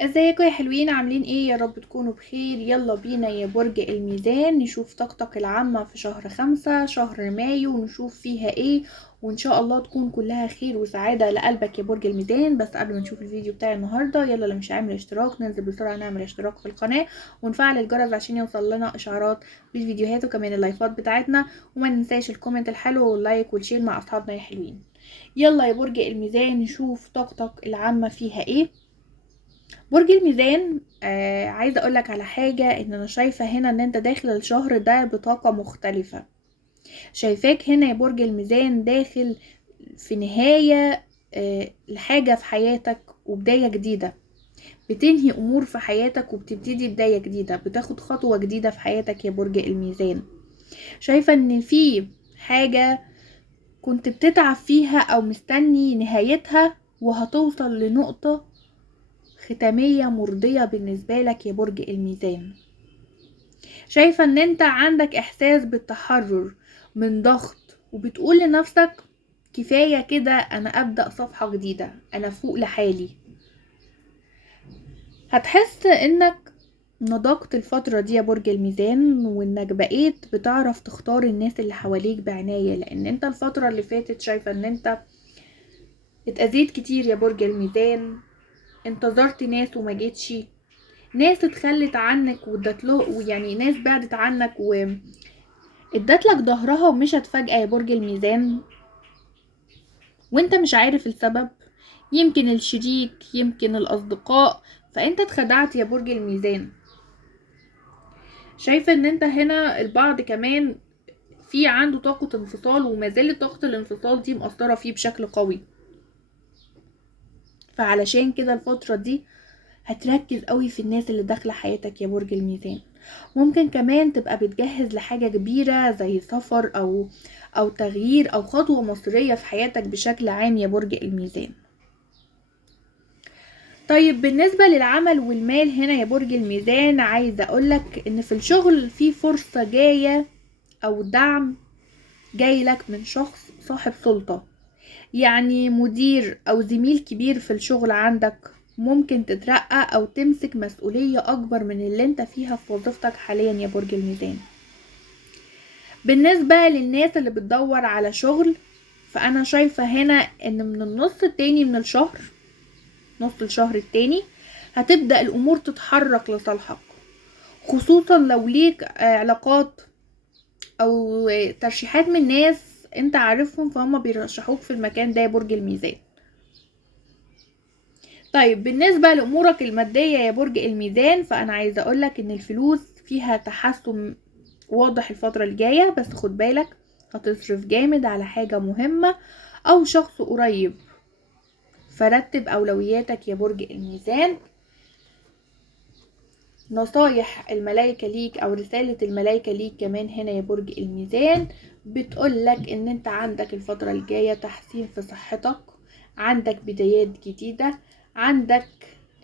ازيكم يا حلوين؟ عاملين ايه؟ يا رب تكونوا بخير. يلا بينا يا برج الميزان نشوف طاقتك العامة في شهر 5 شهر مايو ونشوف فيها ايه، وان شاء الله تكون كلها خير وسعادة لقلبك يا برج الميزان. بس قبل ما نشوف الفيديو بتاعي النهاردة، يلا اللي مش عامل اشتراك ننزل بسرعة نعمل اشتراك في القناة ونفعل الجرس عشان يوصل لنا اشعارات بالفيديوهات وكمان اللايفات بتاعتنا، وما ننساش الكومنت الحلو واللايك والشير مع اصحابنا يا حلوين. يلا يا برج الميزان نشوف طاقتك العامة فيها ايه. برج الميزان، عايزه اقولك على حاجه، ان انا شايفه هنا ان انت داخل الشهر ده بطاقه مختلفه. شايفاك هنا يا برج الميزان داخل في نهايه لحاجه في حياتك وبدايه جديده. بتنهي امور في حياتك وبتبتدي بدايه جديده، بتاخد خطوه جديده في حياتك يا برج الميزان. شايفه ان في حاجه كنت بتتعب فيها او مستني نهايتها، وهتوصل لنقطه ختامية مرضية بالنسبة لك يا برج الميزان. شايفة ان انت عندك احساس بالتحرر من ضغط، وبتقول لنفسك كفاية كده، انا ابدأ صفحة جديدة، انا فوق لحالي. هتحس انك نضجت الفترة دي يا برج الميزان، وانك بقيت بتعرف تختار الناس اللي حواليك بعناية، لان انت الفترة اللي فاتت شايفة ان انت اتأذيت كتير يا برج الميزان. انتظرت ناس وما جيتش، ناس اتخلت عنك وادت له، يعني ناس بعدت عنك وادت لك ظهرها ومشت فجأة يا برج الميزان، وانت مش عارف السبب. يمكن الشريك، يمكن الاصدقاء، فانت اتخدعت يا برج الميزان. شايفة ان انت هنا البعض كمان في عنده طاقة انفصال، وما زالت طاقة الانفصال دي مؤثرة فيه بشكل قوي. فعلشان كده الفترة دي هتركز قوي في الناس اللي داخلة حياتك يا برج الميزان. ممكن كمان تبقى بتجهز لحاجة كبيرة زي سفر او تغيير او خطوة مصيرية في حياتك بشكل عام يا برج الميزان. طيب بالنسبة للعمل والمال هنا يا برج الميزان، عايزة اقولك ان في الشغل في فرصة جاية او دعم جاي لك من شخص صاحب سلطة، يعني مدير او زميل كبير في الشغل عندك. ممكن تترقى او تمسك مسؤولية اكبر من اللي انت فيها في وظيفتك حاليا يا برج الميزان. بالنسبة للناس اللي بتدور على شغل، فانا شايفة هنا ان من النص التاني من الشهر، نص الشهر التاني، هتبدأ الامور تتحرك لصالحك، خصوصا لو ليك علاقات او ترشيحات من ناس انت عارفهم، فهم بيرشحوك في المكان ده يا برج الميزان. طيب بالنسبة لأمورك المادية يا برج الميزان، فأنا عايزة أقولك إن الفلوس فيها تحسن واضح الفترة الجاية، بس خد بالك هتصرف جامد على حاجة مهمة أو شخص قريب، فرتب أولوياتك يا برج الميزان. نصايح الملايكة ليك أو رسالة الملايكة ليك كمان هنا يا برج الميزان بتقولك إن أنت عندك الفترة الجاية تحسين في صحتك، عندك بدايات جديدة، عندك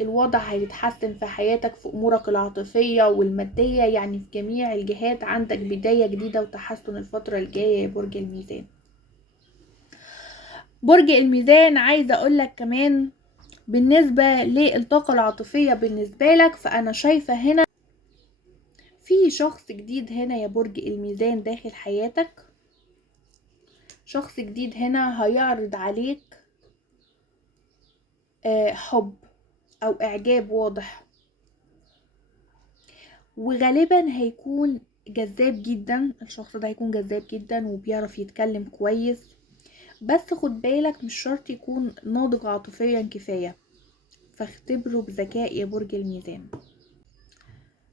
الوضع هيتحسن في حياتك في أمورك العاطفية والمادية، يعني في جميع الجهات عندك بداية جديدة وتحسن الفترة الجاية يا برج الميزان. برج الميزان عايزة أقولك كمان بالنسبة للطاقة العاطفية بالنسبة لك، فأنا شايفة هنا في شخص جديد هنا يا برج الميزان داخل حياتك. شخص جديد هنا هيعرض عليك حب او اعجاب واضح، وغالبا هيكون جذاب جدا. الشخص ده هيكون جذاب جدا وبيعرف يتكلم كويس، بس خد بالك مش شرط يكون ناضج عاطفيا كفاية، فاختبره بذكاء يا برج الميزان.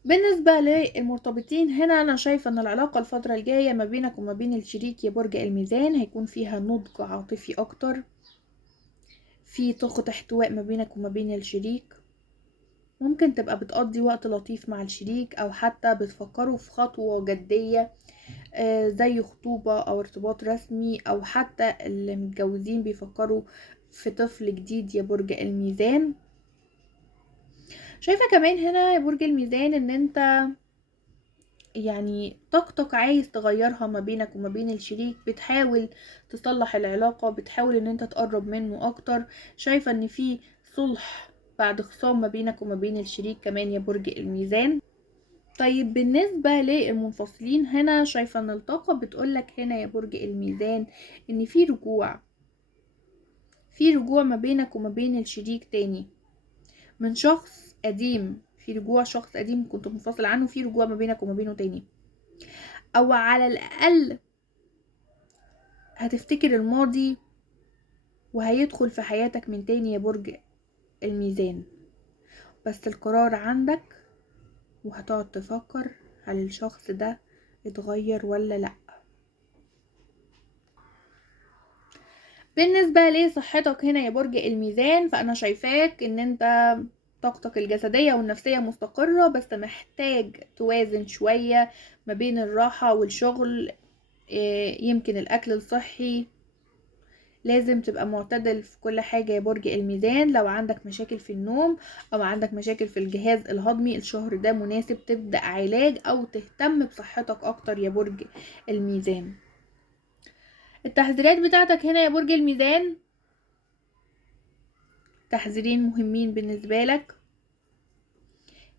بالنسبة للمرتبطين هنا، أنا شايفة أن العلاقة الفترة الجاية ما بينك وما بين الشريك يا برج الميزان هيكون فيها نضج عاطفي أكتر، في طاقة احتواء ما بينك وما بين الشريك. ممكن تبقى بتقضي وقت لطيف مع الشريك، أو حتى بتفكروا في خطوة جدية زي خطوبة أو ارتباط رسمي، أو حتى اللي متجوزين بيفكروا في طفل جديد يا برج الميزان. شايفة كمان هنا يا برج الميزان ان انت يعني طاقتك عايز تغيرها ما بينك وما بين الشريك، بتحاول تصلح العلاقة، بتحاول ان انت تقرب منه اكتر. شايفة ان في صلح بعد خصام ما بينك وما بين الشريك كمان يا برج الميزان. طيب بالنسبة للمنفصلين، هنا شايفة ان الطاقة بتقولك هنا يا برج الميزان ان في رجوع ما بينك وما بين الشريك تاني من شخص قديم. في رجوع شخص قديم كنت منفصل عنه، في رجوع ما بينك وما بينه تاني، او على الاقل هتفتكر الماضي وهيدخل في حياتك من تاني يا برج الميزان. بس القرار عندك، وهتقعد تفكر هل الشخص ده اتغير ولا لا. بالنسبة لصحتك هنا يا برج الميزان، فأنا شايفاك ان انت طاقتك الجسدية والنفسية مستقرة، بس محتاج توازن شوية ما بين الراحة والشغل. يمكن الأكل الصحي، لازم تبقى معتدل في كل حاجة يا برج الميزان. لو عندك مشاكل في النوم أو عندك مشاكل في الجهاز الهضمي، الشهر ده مناسب تبدأ علاج أو تهتم بصحتك أكتر يا برج الميزان. التحذيرات بتاعتك هنا يا برج الميزان، تحذيرين مهمين بالنسبة لك.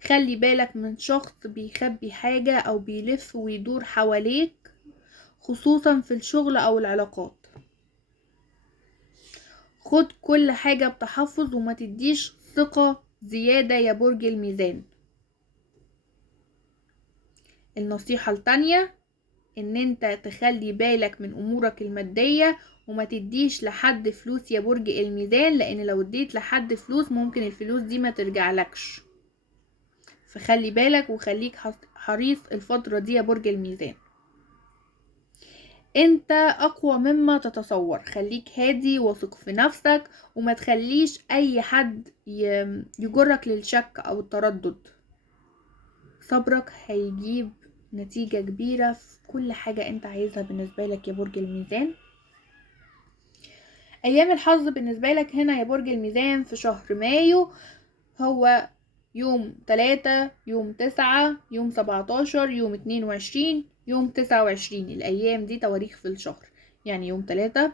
خلي بالك من شخص بيخبي حاجة أو بيلف ويدور حواليك، خصوصا في الشغل أو العلاقات. خد كل حاجة بتحفظ وما تديش ثقة زيادة يا برج الميزان. النصيحة التانية ان انت تخلي بالك من امورك المادية وما تديش لحد فلوس يا برج الميزان، لان لو اديت لحد فلوس ممكن الفلوس دي ما ترجعلكش. فخلي بالك وخليك حريص الفترة دي يا برج الميزان. انت اقوى مما تتصور، خليك هادي واثق في نفسك وما تخليش اي حد يجرك للشك او التردد. صبرك هيجيب نتيجة كبيرة في كل حاجة انت عايزها بالنسبة لك يا برج الميزان. ايام الحظ بالنسبة لك هنا يا برج الميزان في شهر مايو هو يوم 3، يوم 9، يوم 17، يوم 22، يوم 29. الايام دي تواريخ في الشهر، يعني يوم 3،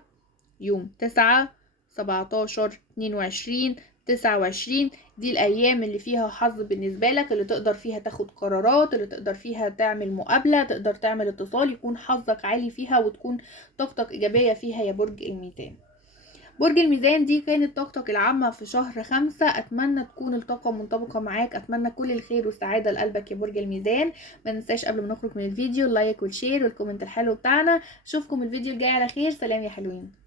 يوم 9، 17، 22، 29. دي الايام اللي فيها حظ بالنسبة لك، اللي تقدر فيها تاخد قرارات، اللي تقدر فيها تعمل مقابلة، تقدر تعمل اتصال، يكون حظك عالي فيها وتكون طاقتك ايجابية فيها يا برج الميزان. برج الميزان دي كانت طاقتك العامة في شهر 5. اتمنى تكون الطاقة منطبقة معاك، اتمنى كل الخير والسعادة لقلبك يا برج الميزان. ما ننساش قبل ما نخرج من الفيديو اللايك والشير والكومنت الحلو بتاعنا. اشوفكم الفيديو الجاي على خير. سلام يا حلوين.